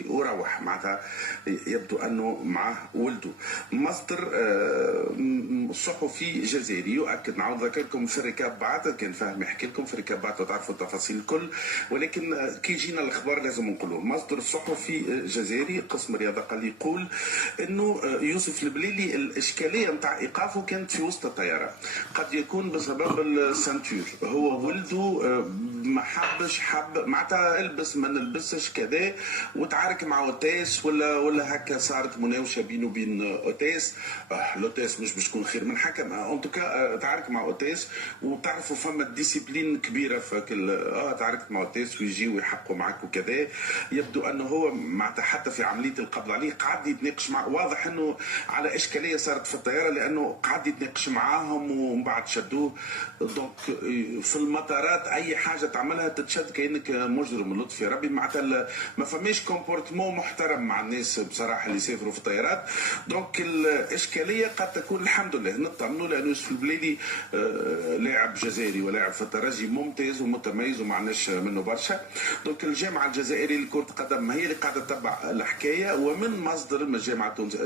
وروح معناتها يبدو انه معه ولده. مصدر صحفي جزائري يؤكد، نعاود نذكركم في الركاب بعد كان فاهم يحكي لكم في الركاب بعد وتعرفوا التفاصيل الكل، ولكن كي يجينا الاخبار لازم نقولوه. مصدر صحفي جزائري قسم الرياضه قال يقول انه يوسف البليلي الاشكاليه نتاع ايقافه كانت في وسط الطياره، قد يكون بسبب السنتور. هو ولده ما حبش، حب معناتها البس ما نلبسش كذا، وتعارك مع اوتيس ولا هكا صارت مناوشه بينه وبين اوتيس. الاوتيس مش باش تكون خير من حكم، ان توكا تعارك مع اوتيس، وتعرفوا فما ديسيبلين كبيره في تعاركت مع اوتيس ويجيو ويحقوا معك وكذا. يبدو انه هو معناتها حتى في عمليه القبض عليه قعد يتناقش مع، واضح انه على اشكاليه صارت في الطياره لانه قعد يتناقش معاهم ومن بعد شدوه. دونك في المطارات اي حاجه تعملها تتشد كانك مجرم، لطف يا ربي. معناتها ما فماش كومبورتمون محترم مع الناس بصراحه اللي يسافروا في الطيارات. دونك الاشكاليه قد تكون الحمد لله نطمنوا، لانه يوسف البليدي لاعب جزائري ولاعب في الترجي ممتاز ومتميز وما عندناش منه برشا. دونك الجامعه الجزائريه لكره القدم هي اللي قاعده تتبع الحكايه، ومن مصدر من الجامعه التونسيه